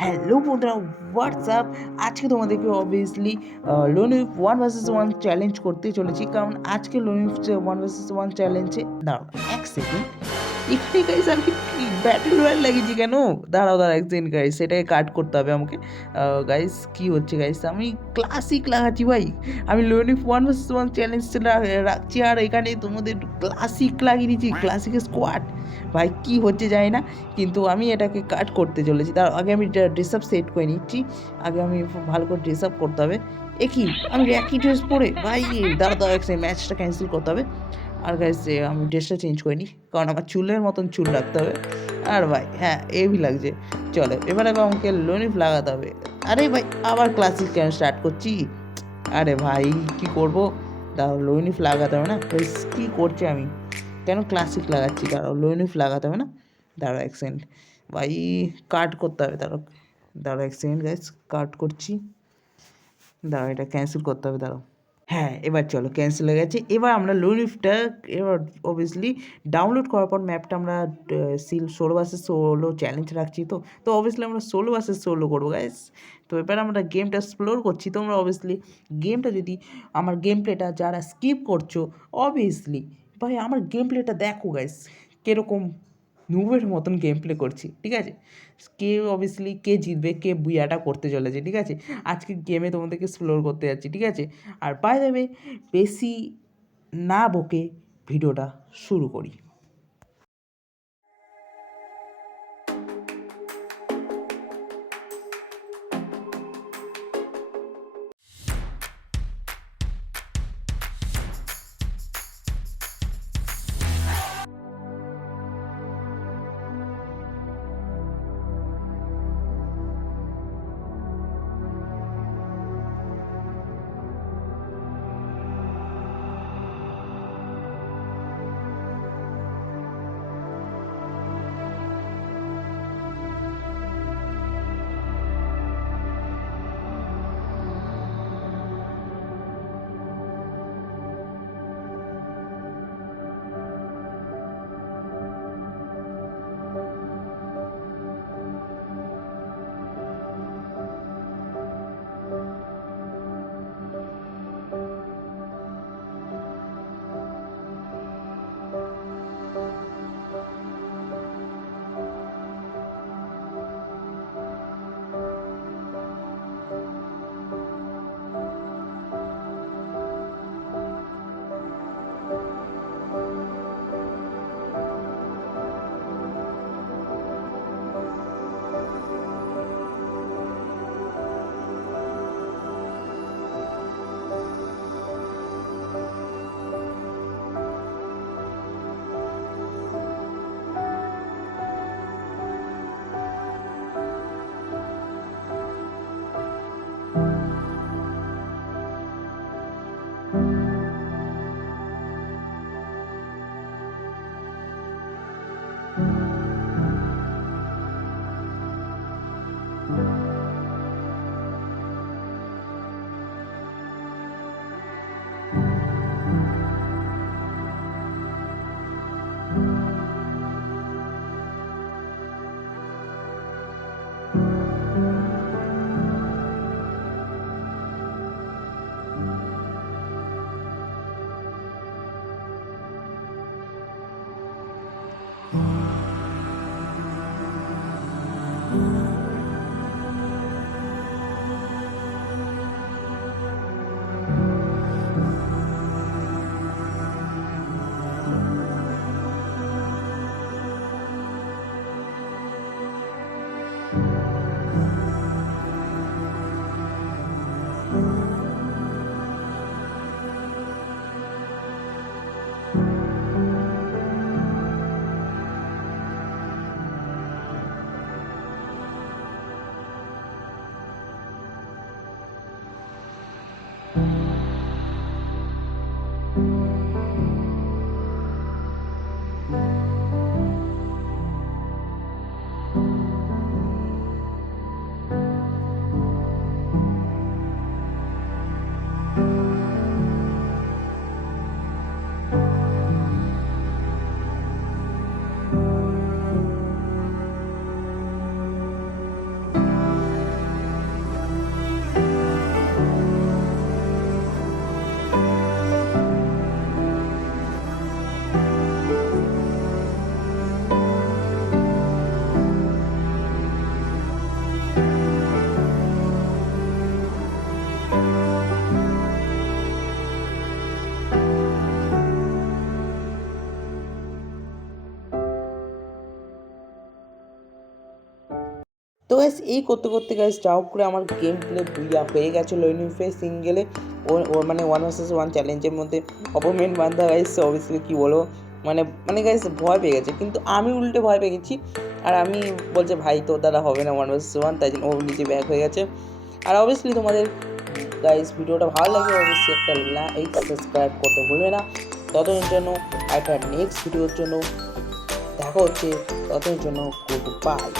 Hello বন্ধুরা, WhatsApp. আজকে তোমাদেরকে অবভিয়াসলি লোনউইফ 1 vs 1 চ্যালেঞ্জ করতে চলেছি, কারণ আজকে লোনউইফ 1 vs 1 চ্যালেঞ্জে দাঁড়াও এক সেকেন্ড। এখানে গাইস আমি ব্যাটেল রয়্যাল লাগিয়েছি কেন? দাঁড়াও এক সেকেন্ড গাইস, সেটাকে কাট করতে হবে আমাকে। গাইস কি হচ্ছে গাইস, আমি ক্লাসিক লাগাচ্ছি ভাই। আমি লোনউইফ 1 vs 1 চ্যালেঞ্জ রাখছি, আর এখানে তোমাদের ক্লাসিক লাগিয়ে দিচ্ছি, ক্লাসিক স্কোয়াড। ভাই কি হচ্ছে জানি না, কিন্তু আমি এটাকে কাট করতে চলেছি। তার আগে আমি ড্রেস আপ সেট করে নিচ্ছি। আগে আমি ভালো করে ড্রেস আপ করতে হবে। একই আমি একই ড্রেস পরে ভাই, দাঁড়া এক সেকেন্ড, ম্যাচটা ক্যান্সেল করতে হবে। আর গাইস আমি ড্রেসটা চেঞ্জ করে নিই, কারণ আমার চুলের মতন চুল রাখতে হবে। আর ভাই হ্যাঁ, এবি লাগছে। চলো এবারে আমাকে লোনিফ লাগাতে হবে। আরে ভাই আবার ক্লাসিক কেন স্টার্ট করছি? আরে ভাই কি করবো, দাঁড়াও লোনিফ লাগাতে হবে না। কী করছি আমি, কেন ক্লাসিক লাগাচ্ছি? দাঁড়াও লোনিফ লাগাতে হবে না। দাঁড়াও এক সেকেন্ড ভাই, কাট করতে হবে। দাঁড়াও এক সেকেন্ড গাইস, কাট করছি। দাঁড়াও এটা ক্যান্সেল করতে হবে, দাঁড়াও। হ্যাঁ এবার চলো ক্যান্সেল হয়ে গেছে। এবার আমরা লোনলিফটটা এবার অবভিয়াসলি ডাউনলোড করার পর ম্যাপটা আমরা ষোলো চ্যালেঞ্জ রাখছি, তো অবভিয়াসলি আমরা ষোলো করবো গাইস। তো এবার আমরা গেমটা এক্সপ্লোর করছি। তোমরা অবভিয়াসলি গেমটা যদি আমার গেম প্লেটা যারা স্কিপ করছো, অবভিয়াসলি ভাই আমার গেম প্লেটা দেখো গাইস, কীরকম নুবের মতন গেম প্লে করছি, ঠিক আছে? কে অবভিয়াসলি কে জিতবে, কে বুয়াটা করতে চলেছে, ঠিক আছে? আজকে গেমে তোমাদেরকে এক্সপ্লোর করতে যাচ্ছি, ঠিক আছে? আর বাই দ্য ওয়ে, বেশি না বকে ভিডিওটা শুরু করি। তো গাইস এই করতে করতে গাইস যা হোক করে আমার গেম প্লে হয়ে গেছে লোনিফে সিঙ্গেলে ওর মানে 1 vs 1 চ্যালেঞ্জের মধ্যে অপোনেন্ট বান্ধা গাইস অবভিয়াসলি কী বলবো মানে গাইস ভয় পেয়ে গেছে, কিন্তু আমি উল্টে ভয় পেয়ে গেছি। আর আমি বলছে ভাই তোর দ্বারা হবে না 1 vs 1, তাই জন্য ও নিজে ব্যাক হয়ে গেছে। আর অবভিয়াসলি তোমাদের গাইস ভিডিওটা ভালো লাগে অবশ্যই একটা লাইক সাবস্ক্রাইব করতে ভুলবে না। ততদিনের জন্য একটা নেক্সট ভিডিওর জন্য দেখা হচ্ছে, ততদিনের জন্য গুড বাই।